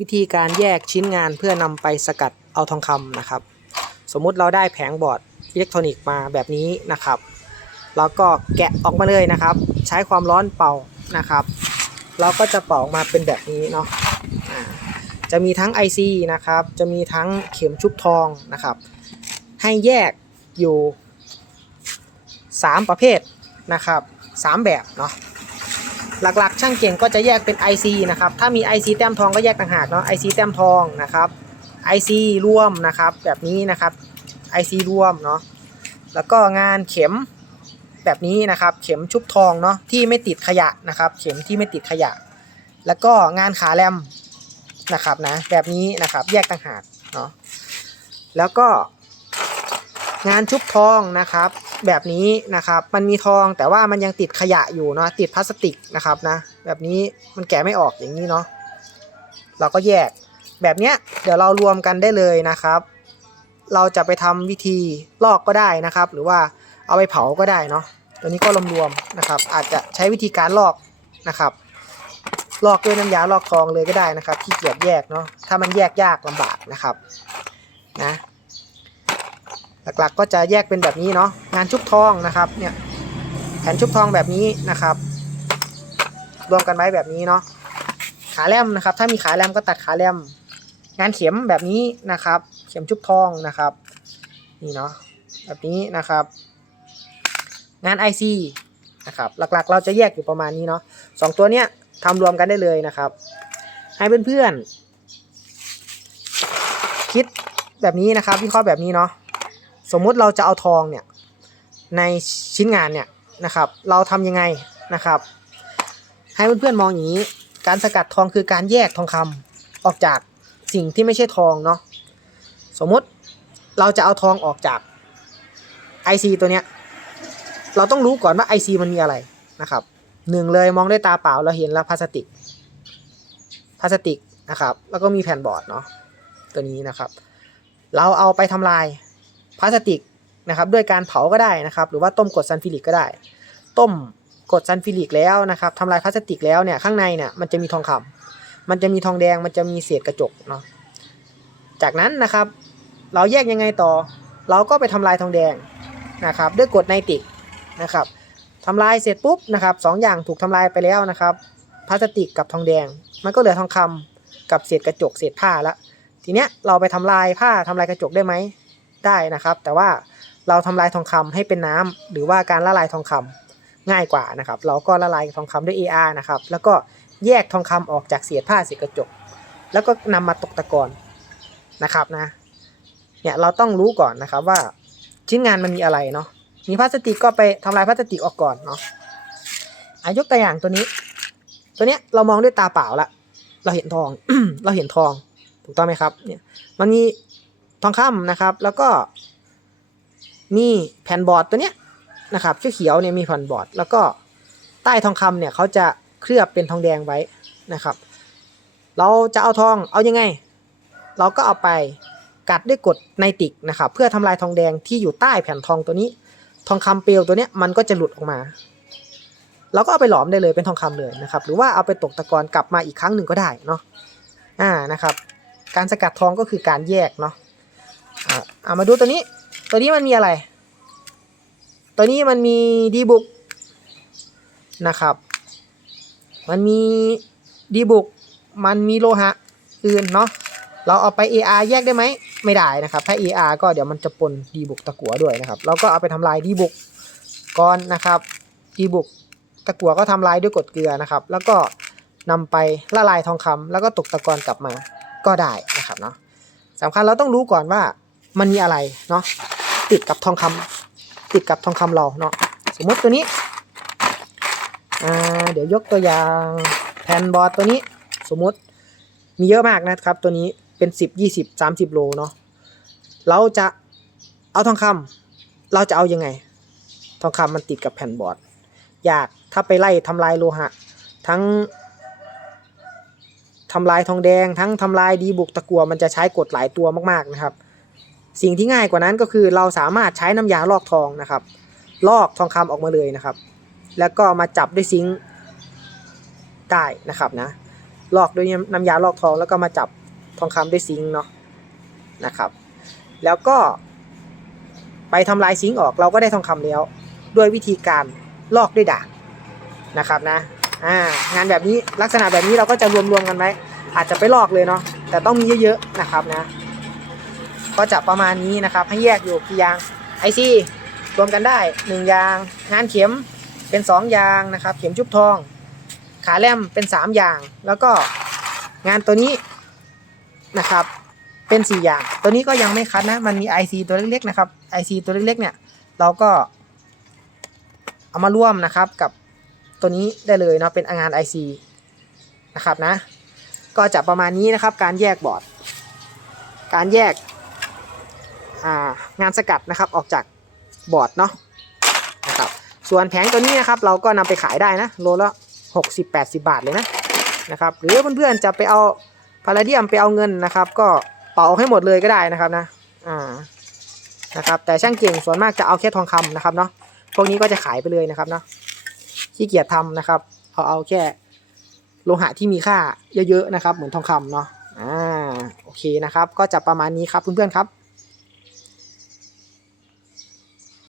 วิธีการแยกชิ้นงานเพื่อนำไปสกัดเอาทองคำนะครับ สมมุติเราได้แผงบอร์ดอิเล็กทรอนิกส์มาแบบนี้นะครับเราก็แกะออกมาเลยนะครับ ใช้ความร้อนเป่านะครับ เราก็จะเป่าออกมาเป็นแบบนี้เนาะจะมีทั้ง IC นะครับ จะมีทั้งเข็มชุบทองนะครับ ให้แยกอยู่ 3 ประเภทนะครับ 3 แบบเนาะ หลักๆ ช่างเก่งก็จะแยกเป็น IC นะครับถ้ามี IC แต้มทองก็แยกต่างหากเนาะ IC แต้มทองนะครับ IC ร่วมนะครับแบบนี้นะครับ IC ร่วมเนาะแล้วก็งานเข็มแบบนี้นะครับ เข็มชุบทองเนาะที่ไม่ติดขยะนะครับ เข็มที่ไม่ติดขยะ แล้วก็งานขาแรมนะครับนะแบบนี้นะครับแยกต่างหากเนาะแล้วก็งานชุบทองนะครับ แบบนี้นะครับ มันมีทองแต่ว่ามันยังติดขยะอยู่เนาะติดพลาสติกนะครับนะ แบบนี้มันแกะไม่ออกอย่างนี้เนาะเราก็แยกแบบเนี้ยเดี๋ยวเรารวมกันได้เลยนะครับ เราจะไปทำวิธีลอกก็ได้นะครับ หรือว่าเอาไปเผาก็ได้เนาะตัวนี้ก็รวมๆนะครับ อาจจะใช้วิธีการลอกนะครับลอกด้วยน้ำยาลอกทองเลยก็ได้นะครับที่เกียจแยกเนาะถ้ามันแยกยากลำบากนะครับนะ หลักๆ ก็จะแยกเป็นแบบนี้เนาะงานชุบทองนะครับเนี่ยแผ่นชุบทองแบบนี้นะครับ รวมกันไว้แบบนี้เนาะขาแรมนะครับ ถ้ามีขาแรมก็ตัดขาแรมงานเข็มแบบนี้นะครับ เข็มชุบทองนะครับนี่เนาะแบบนี้นะครับ งาน IC นะครับหลักๆ เราจะแยกอยู่ประมาณนี้เนาะสองตัวเนี้ยทำรวมกันได้เลยนะครับ ให้เพื่อนๆคิดแบบนี้นะครับวิเคราะห์แบบนี้เนาะ สมมุติเราจะเอาทองเนี่ยในชิ้นงานเนี่ยนะครับ เราทำยังไงนะครับ ให้เพื่อนๆมองอย่างนี้ การสกัดทองคือการแยกทองคำออกจากสิ่งที่ไม่ใช่ทองเนาะสมมุติเราจะเอาทองออกจาก IC ตัวเนี้ยเราต้องรู้ก่อนว่า IC มันมีอะไรนะครับหนึ่งเลยมองด้วยตาเปล่าเราเห็นแล้วพลาสติกพลาสติกนะครับ แล้วก็มีแผ่นบอร์ดเนาะตัวนี้นะครับ เราเอาไปทำลาย พลาสติกนะครับด้วยการเผาก็ได้นะครับ หรือว่าต้มกรดซัลฟิลิกก็ได้ ต้มกรดซัลฟิลิกแล้วนะครับทำลายพลาสติกแล้วเนี่ยข้างในเนี่ยมันจะมีทองคำมันจะมีทองแดงมันจะมีเศษกระจกเนาะจากนั้นนะครับ เราแยกยังไงต่อ เราก็ไปทำลายทองแดงนะครับ ด้วยกรดไนติกนะครับทำลายเสร็จปุ๊บนะครับสองอย่างถูกทำลายไปแล้วนะครับพลาสติกกับทองแดง มันก็เหลือทองคำกับเศษกระจกเศษผ้าละทีเนี้ยเราไปทำลายผ้าทำลายกระจกได้ไหม ได้นะครับ แต่ว่าเราทำลายทองคำให้เป็นน้ำหรือว่าการละลายทองคำง่ายกว่านะครับ เราก็ละลายทองคำด้วย AR นะครับ แล้วก็แยกทองคำออกจากเศษผ้าเศษกระจก แล้วก็นำมาตกตะกอนนะครับนะ เนี่ยเราต้องรู้ก่อนนะครับว่าชิ้นงานมันมีอะไรเนาะ มีพลาสติกก็ไปทำลายพลาสติกออกก่อนเนาะอายกตัวอย่างตัวนี้ ตัวเนี้ยเรามองด้วยตาเปล่าละ เราเห็นทอง เราเห็นทอง ถูกต้องไหมครับ เนี่ย มันมี ทองคำนะครับ แล้วก็มีแผ่นบอร์ดตัวเนี้ยนะครับเขียวๆเนี่ยมีแผ่นบอร์ด แล้วก็ใต้ทองคำเนี่ยเขาจะเคลือบเป็นทองแดงไว้นะครับ เราจะเอาทองเอายังไง เราก็เอาไปกัดด้วยกรดไนติกนะครับ เพื่อทำลายทองแดงที่อยู่ใต้แผ่นทองตัวนี้ ทองคำเปลวตัวเนี้ยมันก็จะหลุดออกมาเราก็เอาไปหลอมได้เลยเป็นทองคำเลยนะครับ หรือว่าเอาไปตกตะกอนกลับมาอีกครั้งหนึ่งก็ได้เนาะอ่านะครับ การสกัดทองก็คือการแยกเนาะ อ่าเอามาดูตัวนี้ ตัวนี้มันมีอะไร ตัวนี้มันมีดีบุกนะครับ มันมีดีบุกมันมีโลหะอื่นเนาะเราเอาไป AR แยกได้ไหม ไม่ได้นะครับ ถ้า AR ก็เดี๋ยวมันจะปนดีบุกตะกัวด้วยนะครับ เราก็เอาไปทำลายดีบุกก่อนนะครับดีบุกตะกัวก็ทำลายด้วยกดเกลือนะครับ แล้วก็นำไปละลายทองคำแล้วก็ตกตะกอนกลับมาก็ได้นะครับเนาะสำคัญเราต้องรู้ก่อนว่า มันมีอะไรเนาะติดกับทองคำติดกับทองคำเราเนาะสมมติตัวนี้เดี๋ยวยกตัวอย่างแผ่นบอร์ดตัวนี้สมมติมีเยอะมากนะครับ ตัวนี้เป็น 10 20 30 โลเนาะเราจะเอาทองคำเราจะเอายังไง ทองคำมันติดกับแผ่นบอร์ดยากถ้าไปไล่ทำลายโลหะ ทั้งทำลายทองแดงทั้งทำลายดีบุกตะกัวมันจะใช้กดหลายตัวมากๆนะครับ สิ่งที่ง่ายกว่านั้นก็คือเราสามารถใช้น้ำยาลอกทองนะครับ ลอกทองคำออกมาเลยนะครับ แล้วก็มาจับด้วยซิงค์ได้นะครับนะ ลอกด้วยน้ำยาลอกทองแล้วก็มาจับทองคำด้วยซิงค์เนาะนะครับ แล้วก็ ไปทำลายซิงค์ออกเราก็ได้ทองคำแล้ว ด้วยวิธีการลอกด้วยด่างนะครับนะอ่างานแบบนี้ลักษณะแบบนี้เราก็จะรวมๆกันไว้อาจจะไปลอกเลยเนาะแต่ต้องมีเยอะๆนะครับนะ ก็จะประมาณนี้นะครับ ให้แยกอยู่กี่ยางไอซีรวมกันได้หนึ่งยาง งานเข็มเป็นสองยางนะครับ เข็มชุบทอง ขาแลมเป็นสามยาง แล้วก็งานตัวนี้นะครับเป็นสี่อย่าง ตัวนี้ก็ยังไม่คัดนะ มันมี IC ตัวเล็กๆนะครับ IC ตัวเล็กๆเนี่ยเราก็เอามาร่วมนะครับกับตัวนี้ได้เลยเนาะเป็นงาน IC นะครับนะ ก็จะประมาณนี้นะครับ การแยกบอร์ด การแยก งานสกัดนะครับออกจากบอร์ดเนาะนะครับส่วนแผงตัวนี้นะครับเราก็นำไปขายได้นะโลละ60-80 บาทเลยนะนะครับหรือเพื่อนๆจะไปเอาพาราเดียมไปเอาเงินนะครับ ก็เป่าให้หมดเลยก็ได้นะครับนะอ่านะครับแต่ช่างเก่งส่วนมากจะเอาแค่ทองคำนะครับเนาะพวกนี้ก็จะขายไปเลยนะครับเนาะขี้เกียจทำนะครับเอาเอาแค่โลหะที่มีค่าเยอะๆนะครับ เหมือนทองคำเนาะอ่าโอเคนะครับ ก็จะประมาณนี้ครับเพื่อนๆครับ